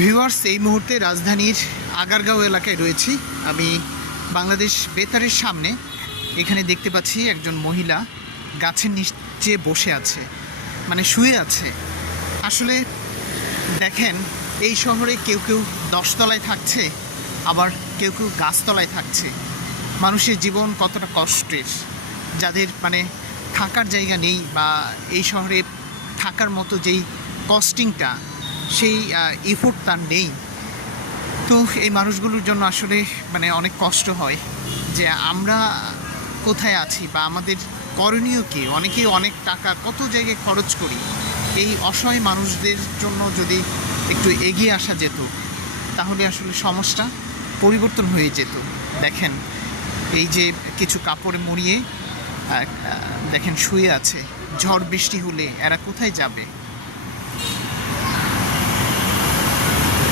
Viewers, এই মুহূর্তে রাজধানীর আগারগাঁও এলাকায় রয়েছি আমি। বাংলাদেশ বেতারের সামনে এখানে দেখতে পাচ্ছি একজন মহিলা গাছের নিচে বসে আছে, মানে শুয়ে আছে। আসলে দেখেন, এই শহরে কেউ কেউ 10 তলায় থাকছে, আবার কেউ কেউ গাছতলায় থাকছে। মানুষের জীবন কতটা কষ্টের, যাদের মানে থাকার জায়গা নেই বা এই শহরে থাকার মতো যেই কস্টিংটা, সেই এফোর্ট তার নেই। তো এই মানুষগুলোর জন্য আসলে মানে অনেক কষ্ট হয় যে আমরা কোথায় আছি বা আমাদের করণীয় কী। অনেকেই অনেক টাকা কত জায়গায় খরচ করি, এই অসহায় মানুষদের জন্য যদি একটু এগিয়ে আসা যেত তাহলে আসলে সমস্যা পরিবর্তন হয়ে যেত। দেখেন, এই যে কিছু কাপড়ে মুড়িয়ে দেখেন শুয়ে আছে, ঝড় বৃষ্টি হলে এরা কোথায় যাবে?